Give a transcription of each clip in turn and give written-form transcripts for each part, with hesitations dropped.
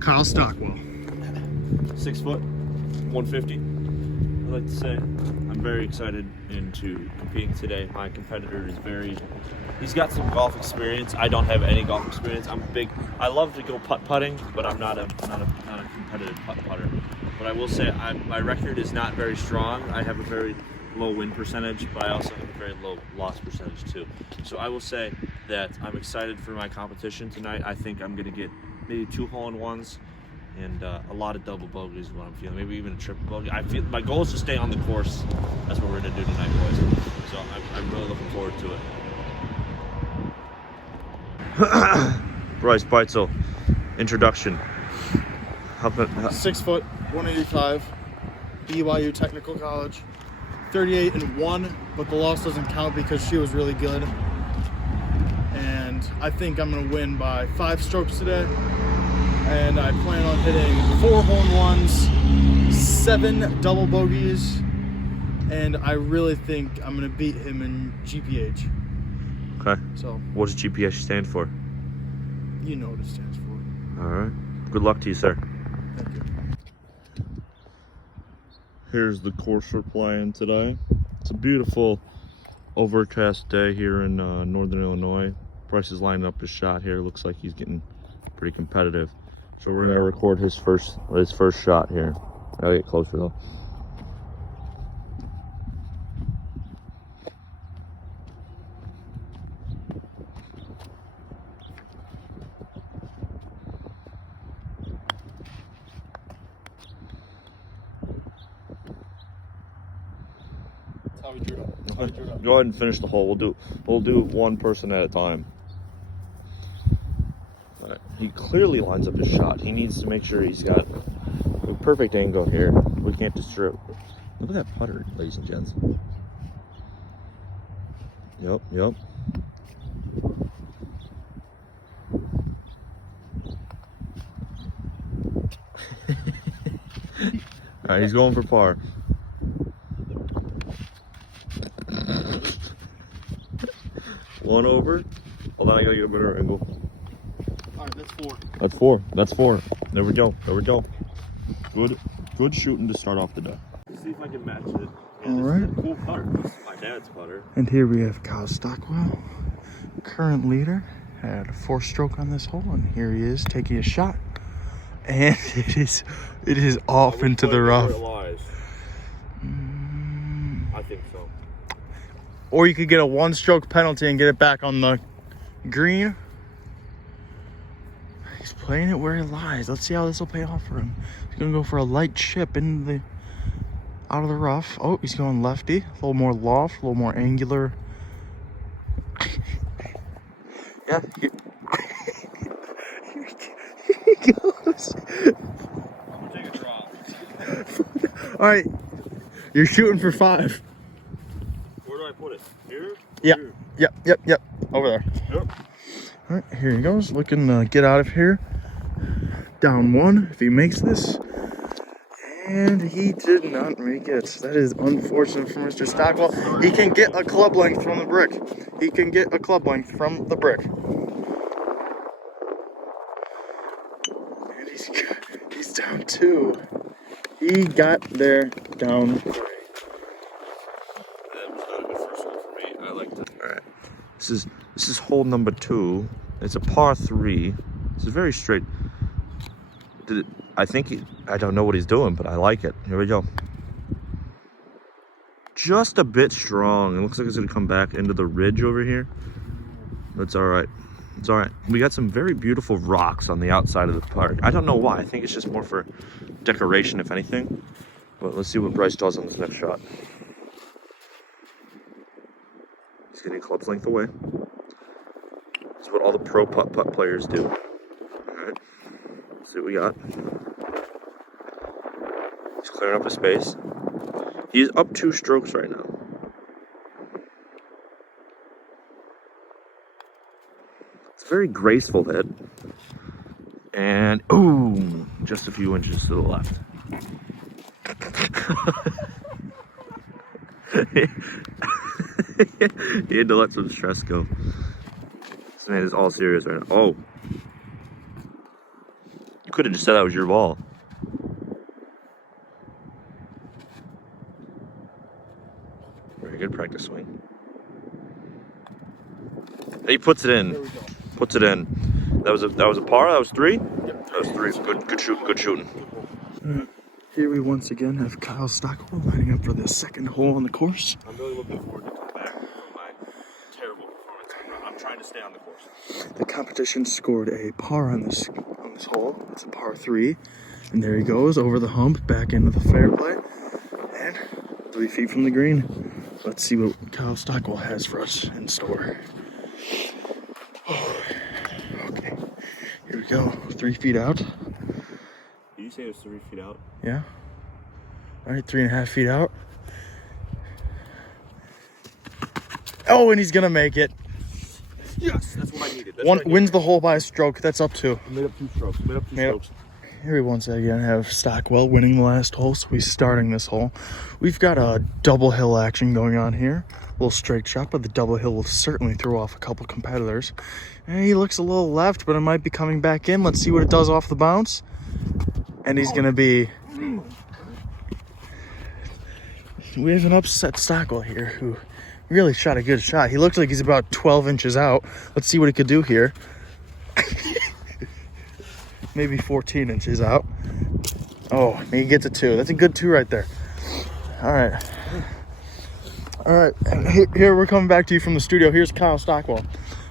Kyle Stockwell. 6 foot, 150. I'd like to say I'm very excited into competing today. My competitor is he's got some golf experience. I don't have any golf experience. I love to go putt-putting, but I'm not a competitive putt-putter. But I will say my record is not very strong. I have a very low win percentage, but I also have a very low loss percentage too. So I will say that I'm excited for my competition tonight. I think I'm gonna get maybe 2 hole-in-ones and a lot of double bogeys is what I'm feeling. Maybe even a triple bogey. I feel my goal is to stay on the course. That's what we're gonna do tonight, boys. So I'm really looking forward to it. Bryce Beitzel, introduction. 6 foot, 185, BYU Technical College, 38-1, but the loss doesn't count because she was really good. And I think I'm gonna win by 5 strokes today. And I plan on hitting 4 hole-in-ones, 7 double bogeys, and I really think I'm gonna beat him in GPH. Okay. So what does GPH stand for? you know what it stands for. All right. Good luck to you, sir. Thank you. Here's the course we're playing today. It's a beautiful overcast day here in northern Illinois. Bryce is lining up his shot here. Looks like he's getting pretty competitive. So we're gonna record his first shot here. I'll get closer though. That's how we drew it. Go ahead and finish the hole. We'll do one person at a time. All right. He clearly lines up his shot. He needs to make sure he's got a perfect angle here. We can't disturb. Look at that putter, ladies and gents. Yep. All right, he's going for par. One over. Hold on, I gotta get a better angle. Alright, that's 4. That's four. There we go. Good shooting to start off the day. Let's see if I can match it. Yeah, All right. Cool putter. This is my dad's putter. And here we have Kyle Stockwell, current leader, had a 4-stroke on this hole, and here he is taking a shot, and it is off into the rough. I think so. Or you could get a 1-stroke penalty and get it back on the green. He's playing it where it lies. Let's see how this will pay off for him. He's gonna go for a light chip out of the rough. Oh, he's going lefty. A little more loft, a little more angular. Yeah. Here he goes. I'm gonna take a drop. All right. You're shooting for 5. Where do I put it? Here? Yep. Here? Yep. Over there. Yep. All right, here he goes. Looking to get out of here. Down 1 if he makes this. And he did not make it. That is unfortunate for Mr. Stockwell. He can get a club length from the brick. And he's down 2. He got there down 3. That was not a good first hole for me. I liked it. All right. This is hole number 2. It's a par 3. It's a very straight. I don't know what he's doing, but I like it. Here we go. Just a bit strong. It looks like it's gonna come back into the ridge over here. That's all right. It's all right. We got some very beautiful rocks on the outside of the park. I don't know why. I think it's just more for decoration, if anything. But let's see what Bryce does on this next shot. He's getting club's length away. This is what all the pro putt players do. All right. Let's see what we got. He's clearing up his space. He's up 2 strokes right now. It's a very graceful hit. And, ooh, just a few inches to the left. He had to let some stress go. This man is all serious right now. Oh. could have just said that was your ball. Very good practice swing. He puts it in. There we go. Puts it in. That was a par. That was 3. Yep. That was 3. Good shooting. Good shooting. Here we once again have Kyle Stockwell lining up for the second hole on the course. I'm really looking forward to coming back from my terrible performance. I'm trying to stay on the course. The competition scored a par on this hole. It's a par 3, and there he goes over the hump back into the fairway, and 3 feet from the green. Let's see what Kyle Stockwell has for us in store. Oh, okay, here we go. 3 feet out. Did you say it was 3 feet out? Yeah. All right, 3.5 feet out. Oh, and he's gonna make it. Yes, that's what I needed. Wins the hole by a stroke. That's up 2. Made up 2 strokes. Here we once again have Stockwell winning the last hole, so he's starting this hole. We've got a double hill action going on here. A little straight shot, but the double hill will certainly throw off a couple competitors. And he looks a little left, but it might be coming back in. Let's see what it does off the bounce. And he's gonna be... We have an upset Stockwell here who really shot a good shot. He looks like he's about 12 inches out. Let's see what he could do here. Maybe 14 inches out. Oh, he gets a 2. That's a good 2 right there. All right. Here we're coming back to you from the studio. Here's Kyle Stockwell.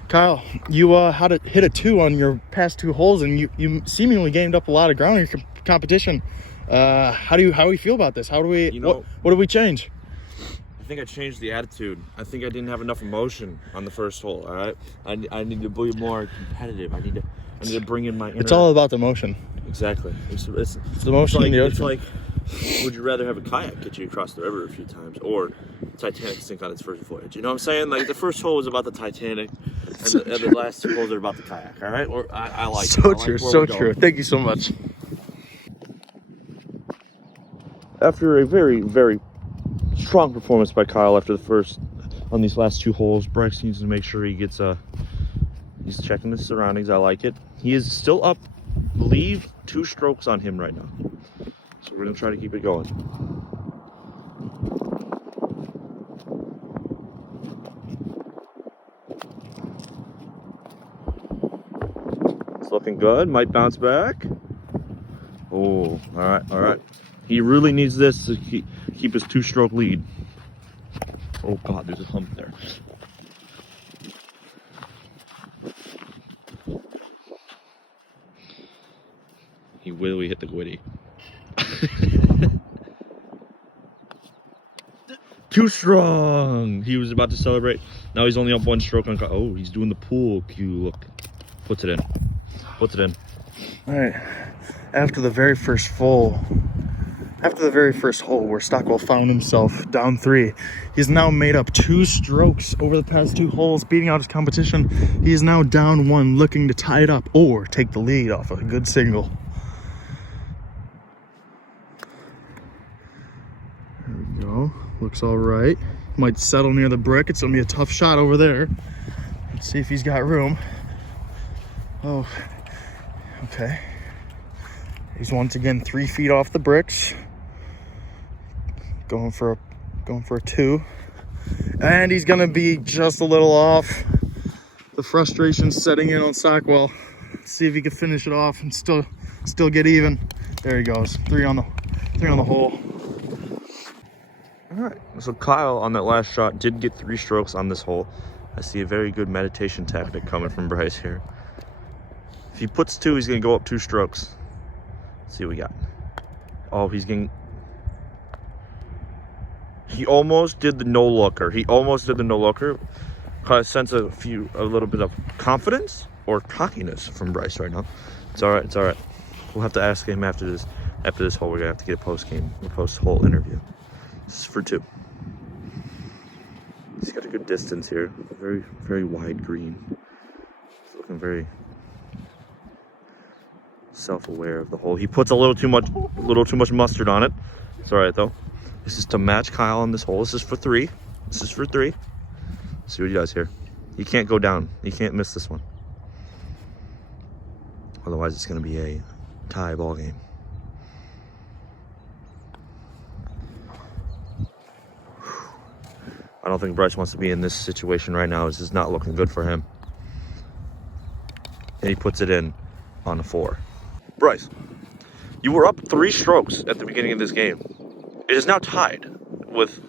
Kyle, you had to hit a 2 on your past 2 holes, and you seemingly gained up a lot of ground in your competition. How do you feel about this? How do we? What do we change? I think I changed the attitude. I think I didn't have enough emotion on the first hole. All right, I need to be more competitive. I need to bring in my inner... It's all about the motion. Exactly. It's the motion in the ocean. It's like, would you rather have a kayak get you across the river a few times, or Titanic sink on its first voyage? You know what I'm saying? Like, the first hole was about the Titanic, and the last 2 holes are about the kayak. All right? Or I like so it. So true. Thank you so much. After a very, very strong performance by Kyle after the first on these last 2 holes, Bryce needs to make sure he gets he's checking the surroundings. I like it. He is still up, I believe, 2 strokes on him right now. So we're gonna try to keep it going. It's looking good. Might bounce back. Oh, all right. He really needs this to keep his 2-stroke lead. Oh God, there's a hump there. He really hit the gwitty. Too strong. He was about to celebrate. Now he's only up 1 stroke on. Oh, he's doing the pool cue. Look, puts it in. All right. After the very first hole where Stockwell found himself down 3, he's now made up 2 strokes over the past 2 holes, beating out his competition. He is now down 1, looking to tie it up or take the lead off a good single. There we go. Looks all right. Might settle near the brick. It's gonna be a tough shot over there. Let's see if he's got room. Oh, okay. He's once again 3 feet off the bricks. Going for a 2. And he's gonna be just a little off. The frustration setting in on Stockwell. Let's see if he can finish it off and still get even. There he goes. 3 on the hole. All right. So Kyle on that last shot did get 3 strokes on this hole. I see a very good meditation tactic coming from Bryce here. If he puts 2, he's gonna go up 2 strokes. Let's see what we got. Oh, he's getting... He almost did the no-looker. I sense a little bit of confidence or cockiness from Bryce right now. It's all right. We'll have to ask him after this hole. We're gonna have to get a post-hole interview. This is for 2. He's got a good distance here. Very, very wide green. He's looking very self-aware of the hole. He puts a little too much mustard on it. It's all right though. This is to match Kyle on this hole. This is for 3. Let's see what he does here. He can't go down. He can't miss this one. Otherwise, it's going to be a tie ball game. I don't think Bryce wants to be in this situation right now. This is not looking good for him. And he puts it in on the 4. Bryce, you were up 3 strokes at the beginning of this game. It is now tied with,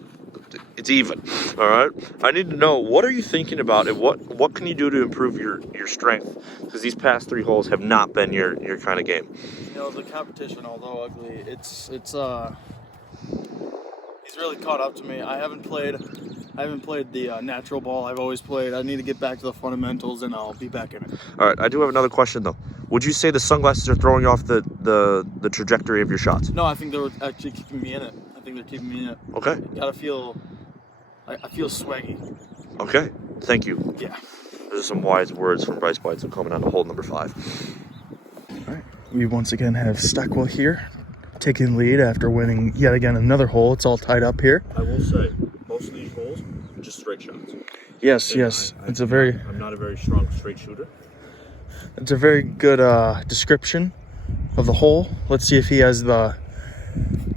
it's even, all right? I need to know, what are you thinking about it? What can you do to improve your strength? Because these past 3 holes have not been your kind of game. You know, the competition, although ugly, it's he's really caught up to me. I haven't played the natural ball. I've always played. I need to get back to the fundamentals, and I'll be back in it. All right, I do have another question though. Would you say the sunglasses are throwing you off the trajectory of your shots? No, I think they're actually keeping me in it. I think they're keeping me in it. Okay. I feel swaggy. Okay, thank you. Yeah. Those are some wise words from Bryce Bledsoe coming on to hole number 5. All right. We once again have Stockwell here, taking lead after winning yet again another hole. It's all tied up here. I will say, most of these holes, just straight shots. Yes, And yes. I'm not a very strong straight shooter. It's a very good description of the hole. Let's see if he has the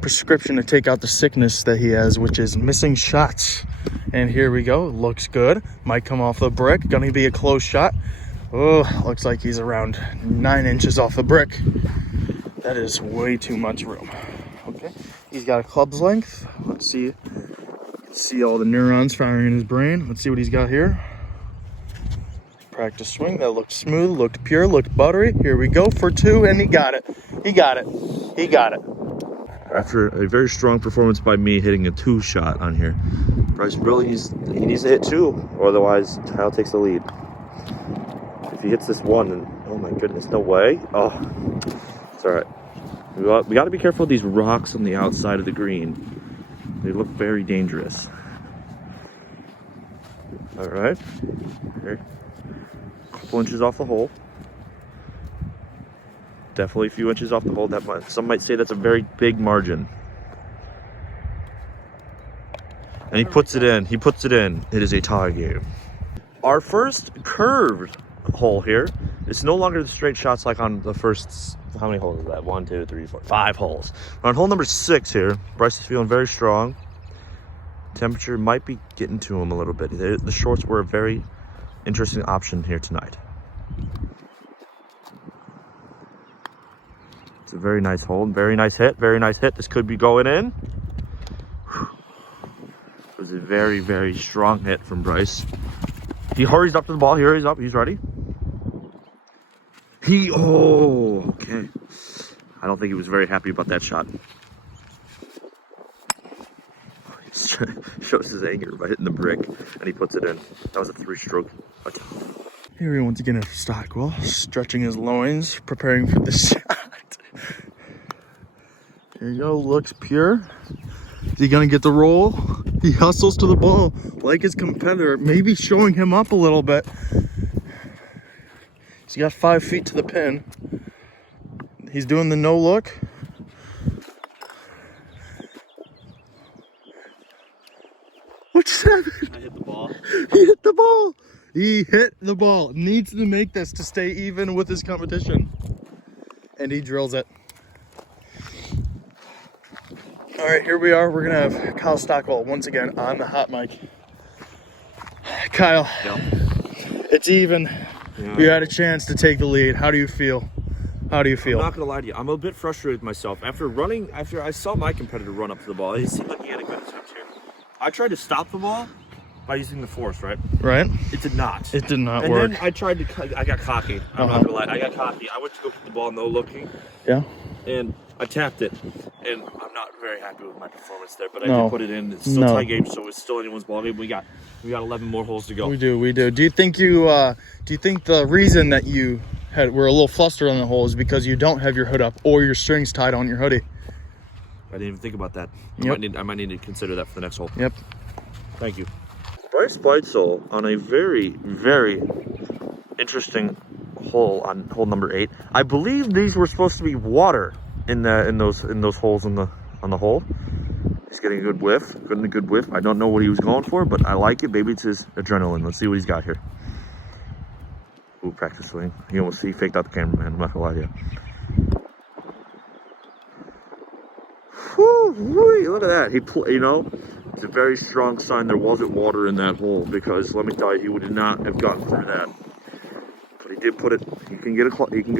prescription to take out the sickness that he has, which is missing shots. And here we go. Looks good. Might come off the brick. Gonna be a close shot. Oh, looks like he's around 9 inches off the brick. That is way too much room. Okay. He's got a club's length. Let's see. See all the neurons firing in his brain. Let's see what he's got here. Practice swing. That looked smooth, looked pure, looked buttery. Here we go for 2, and he got it. He got it. He got it. After a very strong performance by me hitting a 2 shot on here, Bryce really needs to hit 2, or otherwise Kyle takes the lead. If he hits this 1, then oh my goodness, no way. Oh, it's all right. We got to be careful with these rocks on the outside of the green. They look very dangerous. All right. Here. A couple inches off the hole. Definitely a few inches off the hole. Some might say that's a very big margin. And he puts it in. He puts it in. It is a tie game. Our first curved hole here. It's no longer the straight shots like on the first. How many holes is that? 1, 2, 3, 4, 5 holes. We're on hole number 6 here. Bryce is feeling very strong. Temperature might be getting to him a little bit. The shorts were a very interesting option here tonight. It's a very nice hole. Very nice hit. Very nice hit. This could be going in. It was a very, very strong hit from Bryce. He hurries up to the ball. He hurries up. He's ready. Okay. I don't think he was very happy about that shot. He shows his anger by hitting the brick, and he puts it in. That was a 3-stroke attempt. Here we once again have Stockwell stretching his loins, preparing for the shot. Here you go. Looks pure. Is he gonna get the roll? He hustles to the ball like his competitor, maybe showing him up a little bit. He's got 5 feet to the pin. He's doing the no look. What's that? I hit the ball. He hit the ball. He hit the ball. Needs to make this to stay even with his competition. And he drills it. All right, here we are. We're going to have Kyle Stockwell once again on the hot mic. Kyle, Yep. It's even. Yeah. You had a chance to take the lead. How do you feel? How do you feel? I'm not gonna lie to you. I'm a bit frustrated with myself. After I saw my competitor run up to the ball, it seemed like he had a good attempt here. I tried to stop the ball by using the force, right? Right? It did not. It did not and work. then I got cocky. I'm not gonna lie. I got cocky. I went to go put the ball no looking. Yeah. And I tapped it. And I'm not very happy with my performance there, but I No. did put it in. It's still tie game, so it's still anyone's ball game. We got 11 more holes to go. We do. Do you think the reason that you were a little flustered on the hole is because you don't have your hood up or your strings tied on your hoodie? I didn't even think about that. Yep. I might need to consider that for the next hole. Yep. Thank you. Bryce Bledsoe on a very, very interesting hole on hole number 8. I believe these were supposed to be water in those holes on the hole. He's getting a good whiff. I don't know what he was going for, but I like it. Maybe it's his adrenaline. Let's see what he's got here. Ooh, practice swing. He faked out the cameraman. I'm not gonna lie to you. Woo-wee, look at that. It's a very strong sign there wasn't water in that hole, because let me tell you, he would not have gotten through that. But he did put it. He can get a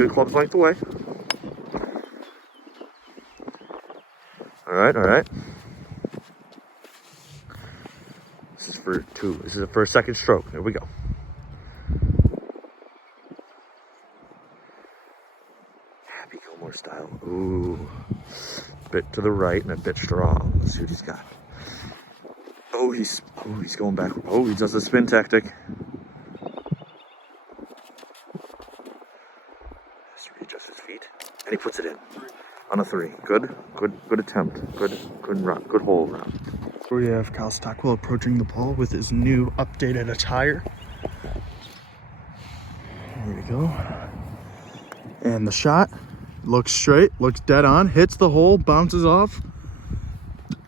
club's length away. All right. This is for two. This is for a second stroke. Here we go. Happy Gilmore style. Ooh. Bit to the right and a bit strong. Let's see what he's got. He's going back. He does the spin tactic. Just readjust his feet. And he puts it in. On a 3. Good attempt. Good hole round. We have Kyle Stockwell approaching the ball with his new updated attire. There we go. And the shot looks straight, looks dead on, hits the hole, bounces off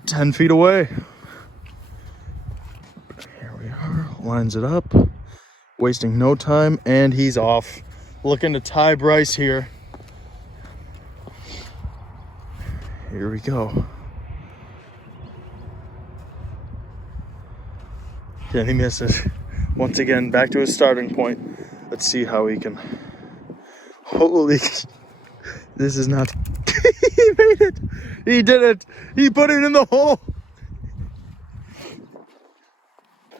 10 feet away. Here we are, lines it up, wasting no time, and he's off. Looking to tie Bryce here. Here we go. And he misses. Once again, back to his starting point. Let's see how he can. Holy, this is not. He made it. He did it. He put it in the hole.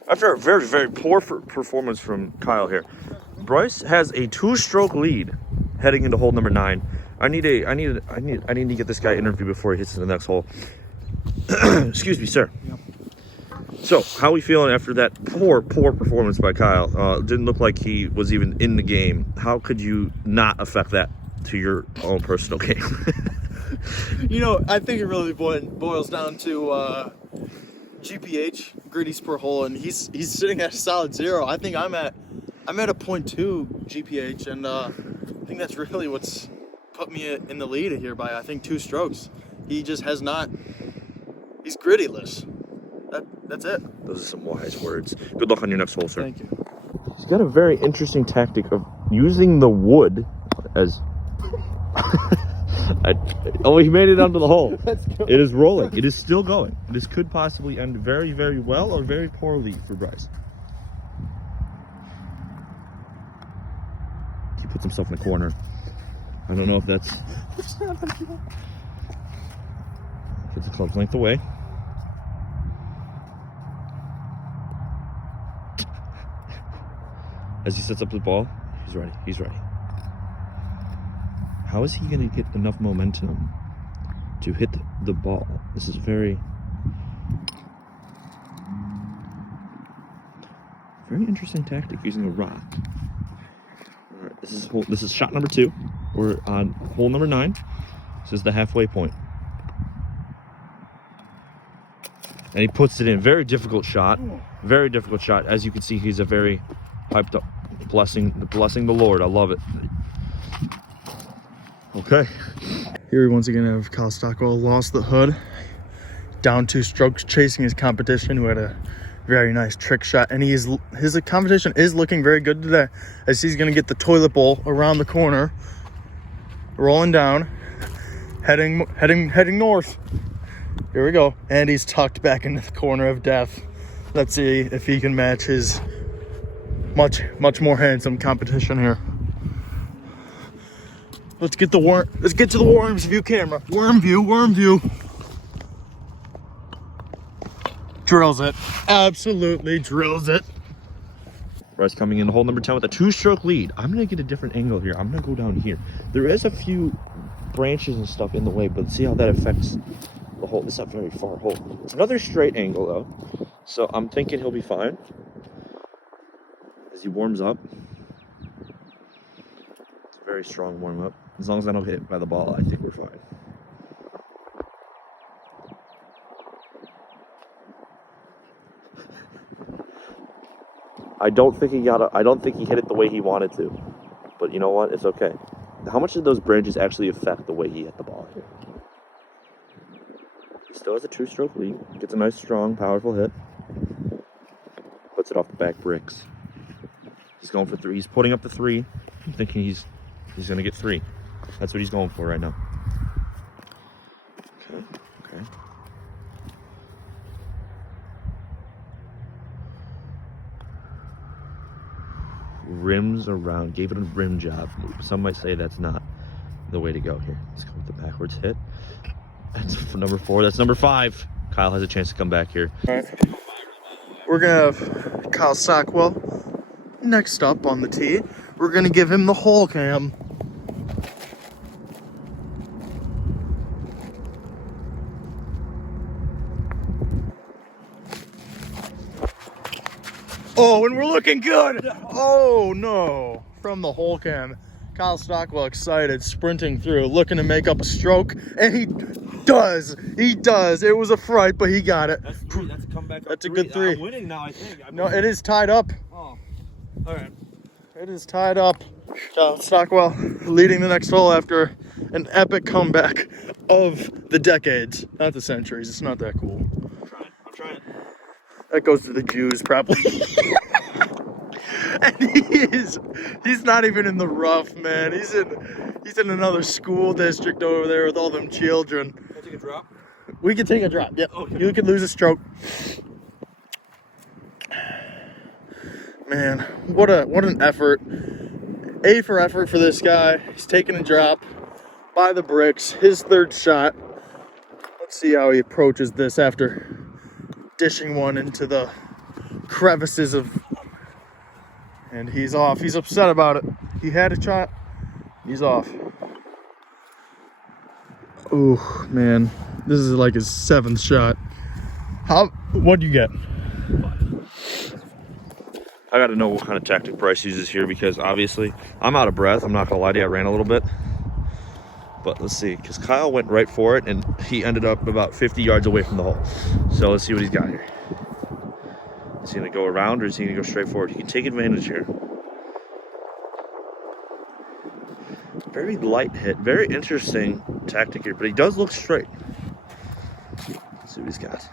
After a very, very poor performance from Kyle here, Bryce has a 2-stroke lead heading into hole number 9. I need to get this guy interviewed before he hits the next hole. Excuse me, sir. Yep. So, how are we feeling after that poor performance by Kyle? Didn't look like he was even in the game. How could you not affect that to your own personal game? I think it really boils down to GPH, gritties per hole, and he's sitting at a solid 0. I think I'm at a 0.2 GPH, and I think that's really what's put me in the lead here by, I think, 2 strokes. He just has not. He's grittyless. That's it. Those are some wise words. Good luck on your next hole, sir. Thank you. He's got a very interesting tactic of using the wood as... he made it onto the hole. It is rolling. It is still going. This could possibly end very, very well or very poorly for Bryce. He puts himself in the corner. I don't know if that's... Gets the club's length away. As he sets up the ball, he's ready. How is he going to get enough momentum to hit the ball? This is very interesting tactic, using a rock. All right, this is shot number 2. We're on hole number 9. This is the halfway point. And he puts it in. Very difficult shot. Very difficult shot. As you can see, he's a very hyped up, blessing the Lord. I love it. Okay. Here we once again have Kyle Stockwell lost the hood, down 2 strokes, chasing his competition, who had a very nice trick shot, and his competition is looking very good today, as he's going to get the toilet bowl around the corner, rolling down, heading north. Here we go, and he's tucked back into the corner of death. Let's see if he can match his much more handsome competition here. Let's get to the worms view camera. Worm view. Drills it. Absolutely drills it. Bryce coming in hole number 10 with a 2-stroke lead. I'm going to get a different angle here. I'm going to go down here. There is a few branches and stuff in the way, but see how that affects the hole. It's not very far hole. It's another straight angle though. So I'm thinking he'll be fine as he warms up. It's a very strong warm up. As long as I don't get hit by the ball, I think we're fine. I don't think he hit it the way he wanted to. But you know what? It's okay. How much did those branches actually affect the way he hit the ball here? He still has a 2-stroke lead. Gets a nice, strong, powerful hit. Puts it off the back bricks. He's going for 3. He's putting up the 3. I'm thinking he's going to get 3. That's what he's going for right now. Okay. comes around, gave it a rim job. Some might say that's not the way to go here. Let's go with the backwards hit. That's for number 4. That's number 5. Kyle has a chance to come back here. All right. We're gonna have Kyle Stockwell next up on the tee. We're gonna give him the hole cam. Oh, and we're looking good. Oh no, from the hole cam. Kyle Stockwell excited, sprinting through, looking to make up a stroke, and he does. He does. It was a fright, but he got it. That's 3. That's a comeback. That's a good 3. I'm winning now, I think. No, it is tied up. Oh, all right. It is tied up. Kyle Stockwell leading the next hole after an epic comeback of the decades, not the centuries. It's not that cool. I'm trying. That goes to the Jews, probably. And he's not even in the rough, man. He's in another school district over there with all them children. Can I take a drop? We can take a drop. Yep. Okay. You could lose a stroke. Man, what an effort. A for effort for this guy. He's taking a drop by the bricks. His 3rd shot. Let's see how he approaches this after dishing one into the crevices of... And he's off. He's upset about it. He had a shot. He's off. Ooh, man. This is like his 7th shot. What'd you get? I got to know what kind of tactic Bryce uses here because obviously I'm out of breath. I'm not going to lie to you. I ran a little bit. But let's see. Because Kyle went right for it and he ended up about 50 yards away from the hole. So let's see what he's got here. Is he going to go around or is he going to go straight forward? He can take advantage here. Very light hit. Very interesting tactic here. But he does look straight. Let's see what he's got.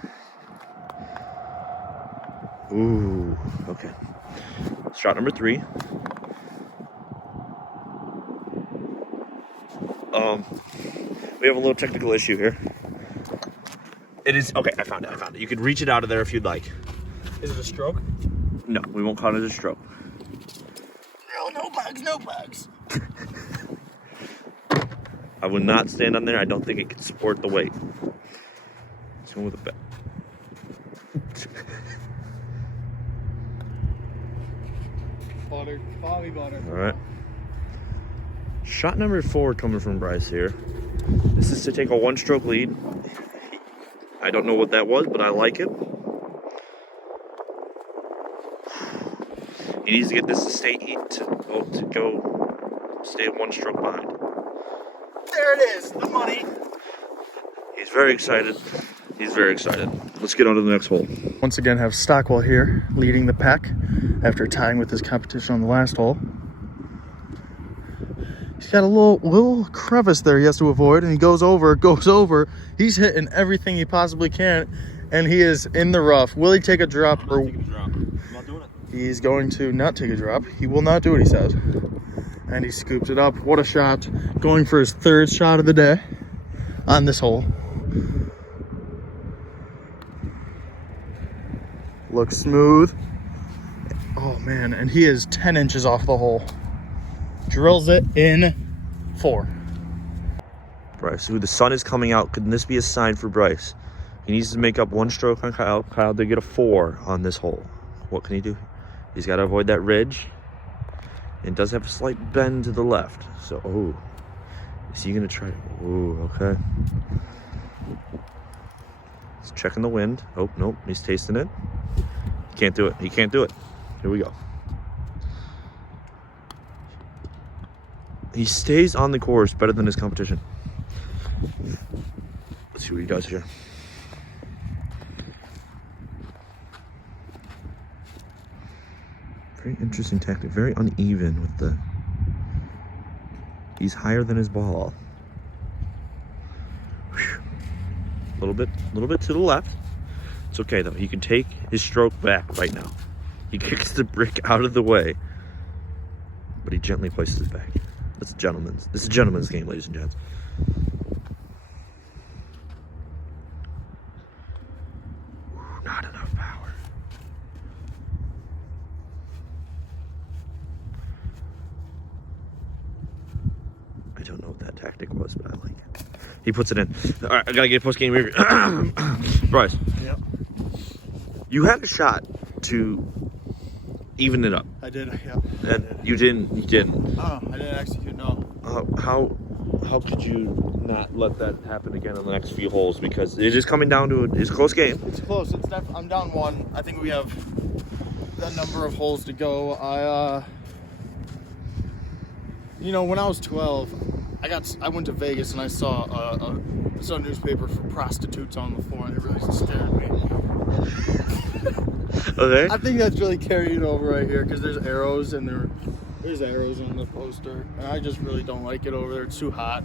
Ooh. Okay. Shot number 3. We have a little technical issue here. It is... Okay, I found it. You can reach it out of there if you'd like. Is it a stroke? No, we won't count it as a stroke. No bugs, no bugs. I would not stand on there. I don't think it can support the weight. Let's go with a bet. Bobby butter. All right. Shot number 4 coming from Bryce here. This is to take a 1-stroke lead. I don't know what that was, but I like it. He needs to get this to stay stay 1 stroke behind. There it is, the money. He's very excited. Let's get on to the next hole. Once again, have Stockwell here leading the pack after tying with his competition on the last hole. He's got a little crevice there he has to avoid, and he goes over. He's hitting everything he possibly can, and he is in the rough. Will he take a drop? I'm not doing it. He's going to not take a drop. He will not do it, he says. And he scoops it up. What a shot. Going for his 3rd shot of the day on this hole. Looks smooth. Oh, man. And he is 10 inches off the hole. Drills it in 4. Bryce, the sun is coming out. Could this be a sign for Bryce? He needs to make up 1 stroke on Kyle. Kyle did get a 4 on this hole. What can he do? He's got to avoid that ridge. It does have a slight bend to the left. So, oh. Is he going to try? Oh, okay. He's checking the wind. Oh, nope. He's tasting it. He can't do it. Here we go. He stays on the course better than his competition. Let's see what he does here. Very interesting tactic. Very uneven with the... He's higher than his ball. A little bit to the left. It's okay though. He can take his stroke back right now. He kicks the brick out of the way, but he gently places it back. This is a gentleman's game, ladies and gents. Ooh, not enough power. don't know what that tactic was, but I like it. He puts it in. All right, I gotta get a post game review. Bryce. Yep. You had a shot to even it up. I did. Yep. And you didn't. You didn't. Oh, I didn't execute. No. How could you not let that happen again in the next few holes? Because it is coming down to it's a close game. It's close. I'm down 1. I think we have a number of holes to go. When I was 12, I went to Vegas and I saw a newspaper for prostitutes on the floor, and it really scared me. Okay. I think that's really carried over right here because there's arrows and there's arrows on the poster, and I just really don't like it over there. It's too hot.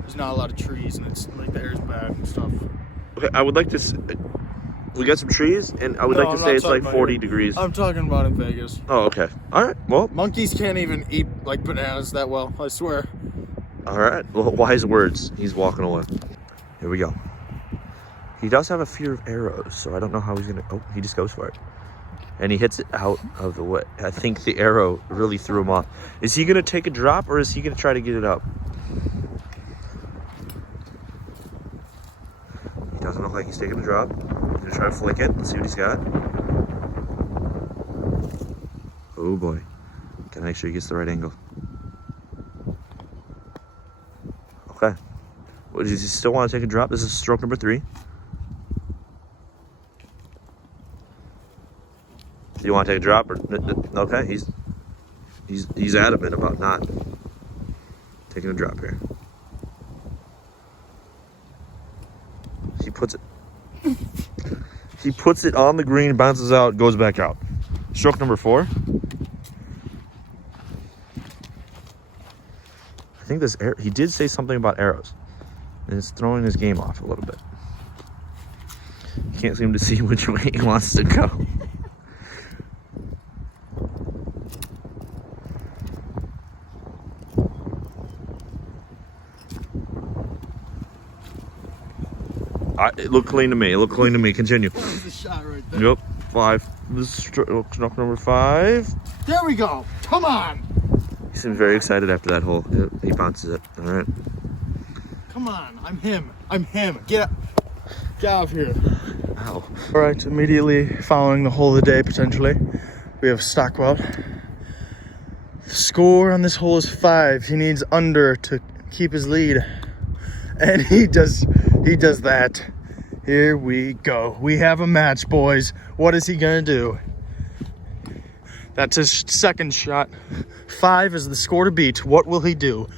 There's not a lot of trees, and it's like the air's bad and stuff. Okay, I would like to. We got some trees, and I would like to say it's like 40 degrees. I'm talking about in Vegas. Oh, okay. All right. Well, Monkeys can't even eat like bananas that well, I swear. all right. Well, wise words. He's walking away. Here we go. He does have a fear of arrows, so I don't know how he's gonna. Oh, he just goes for it, and he hits it out of the way. I think the arrow really threw him off. Is he gonna take a drop, or is he gonna try to get it up? He doesn't look like he's taking a drop. He's gonna try to flick it. Let's see what he's got. Oh boy. Gotta make sure he gets the right angle. Okay. What, does he still want to take a drop? This is stroke number 3. Do you want to take a drop? Or okay, he's adamant about not taking a drop here. He puts it on the green, bounces out, goes back out. Stroke number 4. I think he did say something about arrows, and it's throwing his game off a little bit. Can't seem to see which way he wants to go. It looked clean to me. Continue. There's the shot right there. Yep. 5. This is stroke number 5. There we go. Come on. He seems very excited after that hole. Yep, he bounces it. All right. Come on. I'm him. Get out of here. Ow. All right. Immediately following the hole of the day, potentially, we have Stockwell. The score on this hole is 5. He needs under to keep his lead, and he does that. Here we go. We have a match, boys. What is he gonna do? That's his second shot. 5 is the score to beat. What will he do?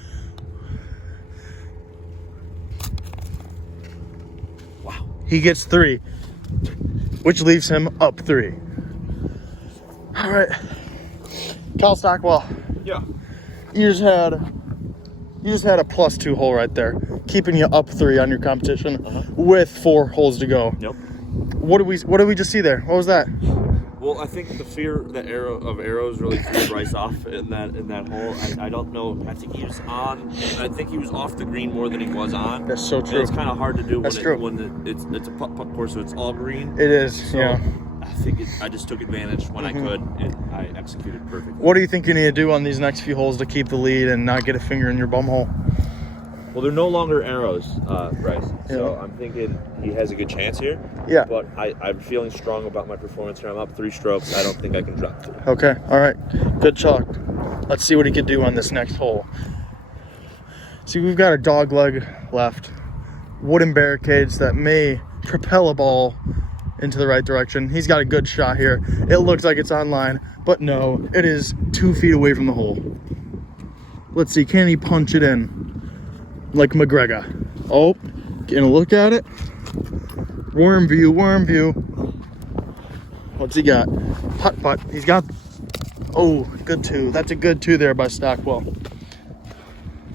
Wow. He gets 3, which leaves him up 3. All right. Kyle Stockwell. Yeah. You just had a +2 hole right there, keeping you up 3 on your competition with 4 holes to go. Yep. What did we just see there? What was that? Well, I think the fear of arrows really threw Bryce off in that hole. I don't know. I think he was off the green more than he was on. That's so true. And it's kind of hard to do when it's a putt course, so it's all green. It is. So yeah. I think I just took advantage when I could, and I executed perfectly. What do you think you need to do on these next few holes to keep the lead and not get a finger in your bum hole? Well, they're no longer arrows, Bryce. So Yeah. I'm thinking he has a good chance here. Yeah. But I'm feeling strong about my performance here. I'm up 3 strokes. I don't think I can drop 2. Okay. All right. Good chalk. Let's see what he can do on this next hole. See, we've got a dog leg left. Wooden barricades that may propel a ball into the right direction. He's got a good shot here. It looks like it's on line, but no, it is 2 feet away from the hole. Let's see, can he punch it in like McGregor? Oh, getting a look at it. Worm view. What's he got? Putt. He's got, oh, good 2. That's a good 2 there by Stockwell.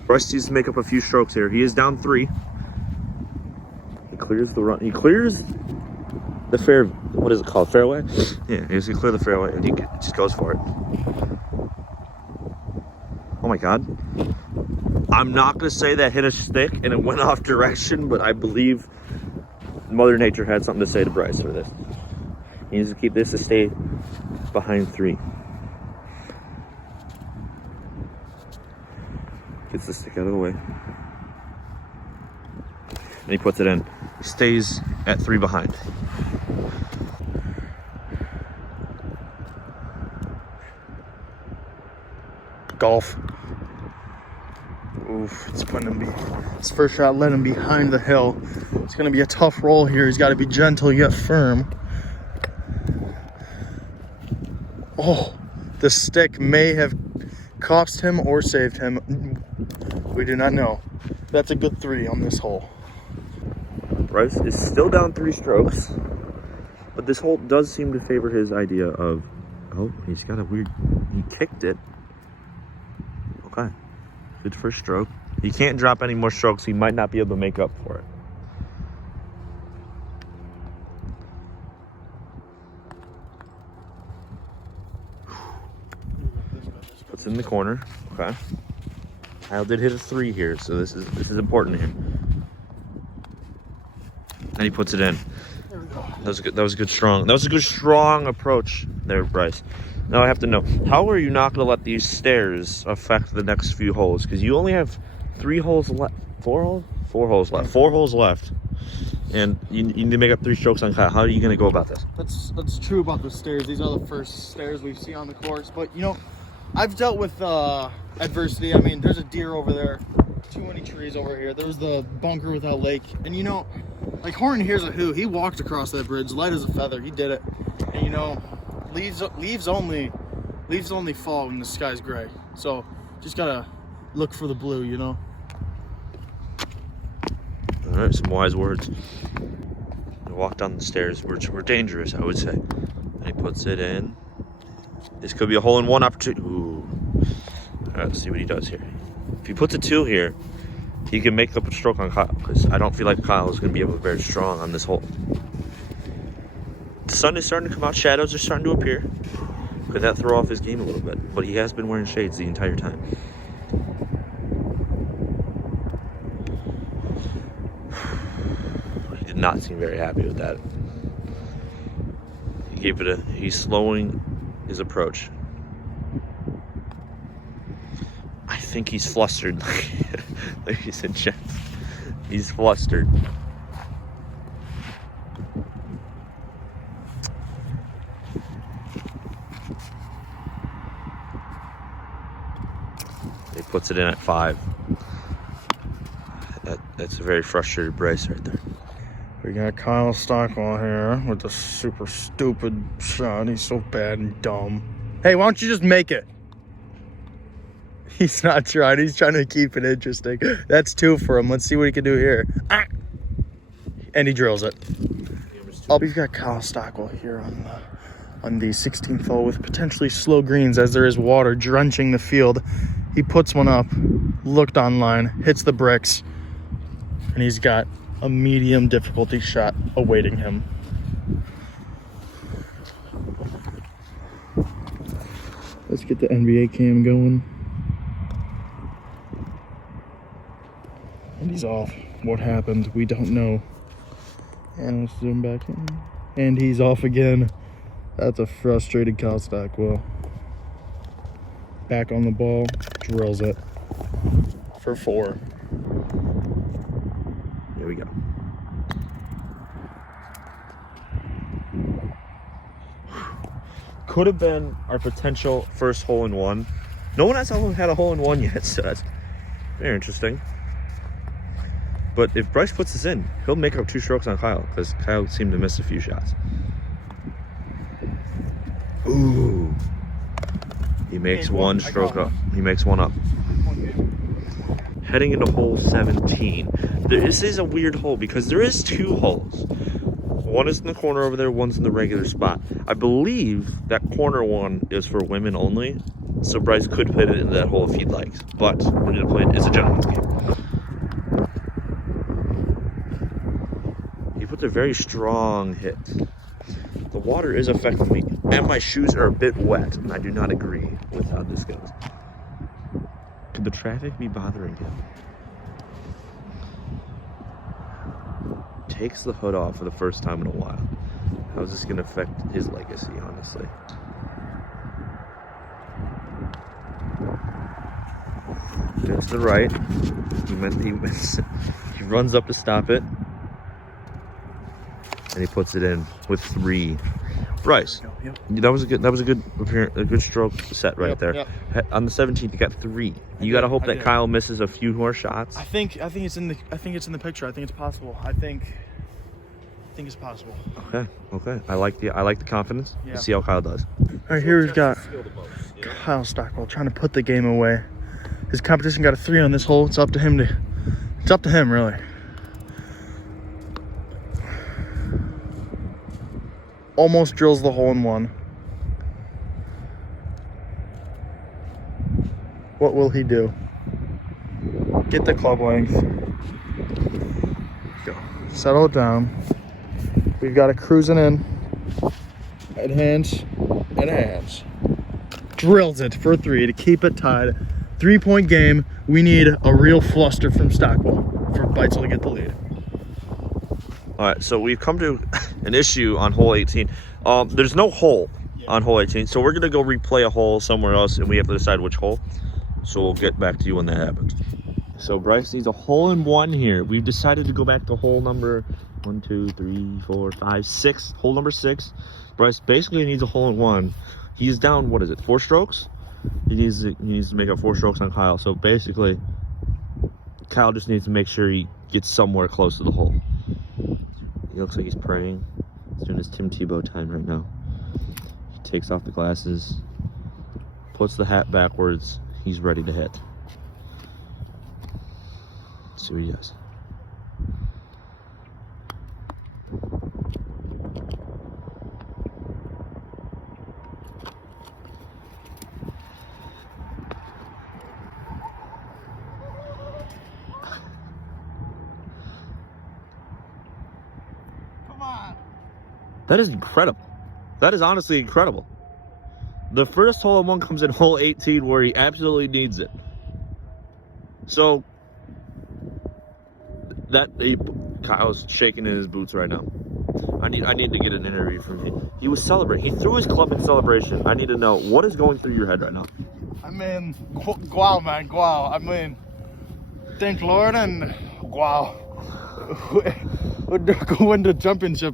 Bryce needs to make up a few strokes here. He is down 3. He clears the run. He clears the what is it called? Fairway? Yeah, he's gonna clear the fairway, and he just goes for it. Oh my God. I'm not gonna say that hit a stick and it went off direction, but I believe Mother Nature had something to say to Bryce for this. He needs to keep this to stay behind 3. Gets the stick out of the way. And he puts it in. He stays at 3 behind. Golf. Oof, it's putting him his first shot led him behind the hill. It's gonna be a tough roll here. He's gotta be gentle yet firm. Oh, the stick may have cost him or saved him. We do not know. That's a good 3 on this hole. Bryce is still down 3 strokes, but this hole does seem to favor his idea of, oh, he's got a weird, he kicked it. Okay, good first stroke. He can't drop any more strokes. He might not be able to make up for it. Puts it in the corner. Okay. Kyle did hit a 3 here, so this is important here. And he puts it in. There we go. That was good. That was a good strong approach there, Bryce. Now I have to know, how are you not going to let these stairs affect the next few holes? Because you only have 3 holes left. 4 holes? 4 holes left. 4 holes left. And you need to make up 3 strokes on Kyle. How are you going to go about this? That's true about the stairs. These are the first stairs we've seen on the course. But, you know, I've dealt with adversity. I mean, there's a deer over there. Too many trees over here. There's the bunker without lake. And, you know, like Horton here's a who. He walked across that bridge, light as a feather. He did it. And, you know, leaves only fall when the sky's gray. So just gotta look for the blue, you know. All right, some wise words. Walk down the stairs, which were dangerous, I would say. And he puts it in. This could be a hole-in-one opportunity. Ooh. All right, let's see what he does here. If he puts a 2 here, he can make up a stroke on Kyle, because I don't feel like Kyle is going to be able to be very strong on this hole. The sun is starting to come out. Shadows are starting to appear. Could that throw off his game a little bit? But he has been wearing shades the entire time. He did not seem very happy with that. He gave it he's slowing his approach. I think he's flustered, ladies and gents. He's flustered. He puts it in at 5. That's a very frustrated Bryce right there. We got Kyle Stockwell here with a super stupid shot. He's so bad and dumb. Hey, why don't you just make it? He's not trying. He's trying to keep it interesting. That's 2 for him. Let's see what he can do here. Ah! And he drills it. Oh, we've got Kyle Stockwell here on the 16th hole with potentially slow greens as there is water drenching the field. He puts one up, looked online, hits the bricks, and he's got a medium difficulty shot awaiting him. Let's get the NBA cam going. And he's off. What happened? We don't know. And let's zoom back in. And he's off again. That's a frustrated Kyle Stockwell. Back on the ball, drills it for 4. Here we go. Could have been our potential first hole-in-one. No one has had a hole-in-one yet, so that's very interesting. But if Bryce puts this in, he'll make up 2 strokes on Kyle, because Kyle seemed to miss a few shots. Ooh. He makes 1 stroke up. He makes 1 up. Heading into hole 17. This is a weird hole because there is 2 holes. One is in the corner over there, one's in the regular spot. I believe that corner one is for women only, so Bryce could put it into that hole if he'd like. But we're going to play it as a gentleman's game. He puts a very strong hit. The water is affecting me, and my shoes are a bit wet, and I do not agree with how this goes. Could the traffic be bothering him? Takes the hood off for the first time in a while. How is this going to affect his legacy, honestly? to the right. He runs up to stop it. And he puts it in with 3. Bryce, Yep. that was a good stroke set right there. Yep. On the 17th, you got 3. You got to hope that Kyle misses a few more shots. I think it's in the picture. I think it's possible. I think it's possible. Okay. I like the confidence. Yeah. Let's see how Kyle does. All right, here we've got Kyle Stockwell trying to put the game away. His competition got a 3 on this hole. It's up to him really. Almost drills the hole in 1. What will he do? Get the club length. Go. Settle it down. We've got it cruising in. Head hands. Drills it for 3 to keep it tied. 3-point game. We need a real fluster from Stockwell for Beitzel to get the lead. All right, so we've come to an issue on hole 18. There's no hole on hole 18, so we're going to go replay a hole somewhere else, and we have to decide which hole. So we'll get back to you when that happens. So Bryce needs a hole in 1 here. We've decided to go back to hole number 1, 2, 3, 4, 5, 6. Hole number 6. Bryce basically needs a hole in 1. He's down, 4 strokes? He needs to make up 4 strokes on Kyle. So basically, Kyle just needs to make sure he gets somewhere close to the hole. He looks like he's praying. He's doing his Tim Tebow time right now. He takes off the glasses, puts the hat backwards. He's ready to hit. Let's see what he does. That is incredible. That is honestly incredible. The first hole in 1 comes in hole 18 where he absolutely needs it. So Kyle's shaking in his boots right now. I need to get an interview from him. He was celebrating. He threw his club in celebration. I need to know what is going through your head right now. I mean, wow, man, wow. I mean, thank Lord and wow. We're going to championship.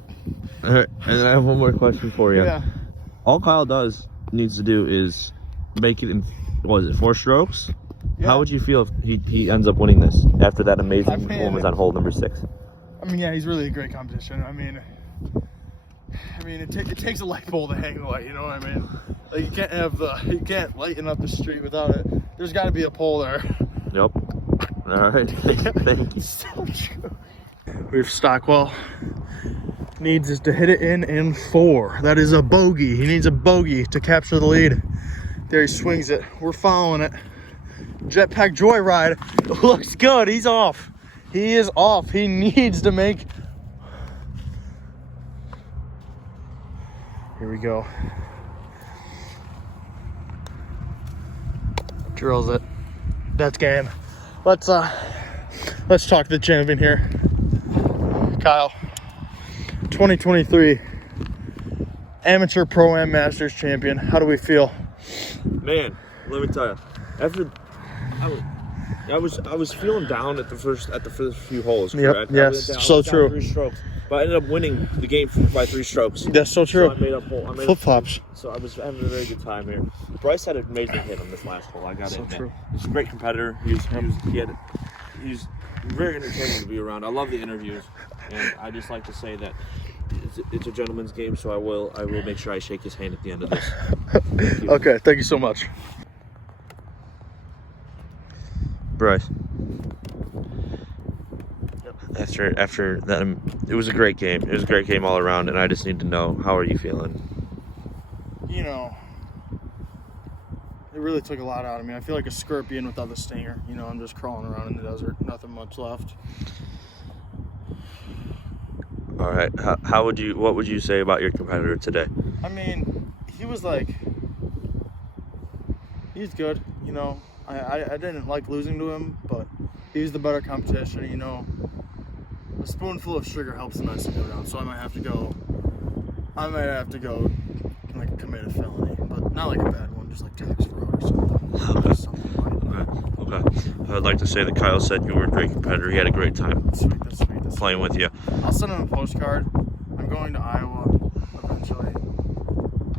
All right, and then I have one more question for you. Yeah. All Kyle needs to do is make it in, 4 strokes? Yeah. How would you feel if he ends up winning this after that amazing performance on hole number 6? I mean, yeah, he's really a great competition. I mean, it takes a light pole to hang the light. You know what I mean? Like you can't lighten up the street without it. There's got to be a pole there. Yep. All right. Thank you. So true. We have Stockwell. Needs is to hit it in 4. That is a bogey. He needs a bogey to capture the lead. There he swings it. We're following it. Jetpack joyride. Looks good. He's off. He is off. He needs to make. Here we go. Drills it. That's game. Let's talk to the champion here. Kyle. 2023 Amateur Pro-Am Masters champion. How do we feel? Man, let me tell you. After I was feeling down at the first few holes. Correct? Yep. Yes. So true. 3 strokes, but I ended up winning the game by 3 strokes. That's so true. So I made up flip flops. So I was having a very good time here. Bryce had an amazing hit on this last hole. I got it. So true. He's a great competitor. He's very entertaining to be around. I love the interviews, and I just like to say that it's a gentleman's game. So I will make sure I shake his hand at the end of this. Okay, thank you so much. Bryce, after that, it was a great game. It was a great game all around, and I just need to know, how are you feeling? You know, it really took a lot out of me. I feel like a scorpion without the stinger. You know, I'm just crawling around in the desert, nothing much left. All right, what would you say about your competitor today? I mean, he's good, you know. I didn't like losing to him, but he's the better competition, you know. A spoonful of sugar helps the medicine go down, so I might have to go like commit a felony, but not like a bad one, just like tax fraud or something. Something like that. Okay. I'd like to say that Kyle said you were a great competitor. He had a great time Sweet, that's sweet. That's playing with you. I'll send him a postcard. I'm going to Iowa eventually,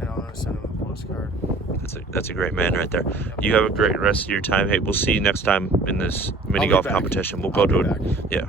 and I'm gonna send him a postcard. That's a great man right there. You have a great rest of your time. Hey, we'll see you next time in this mini I'll be golf back. competition. We'll I'll go be to it. back. Yeah.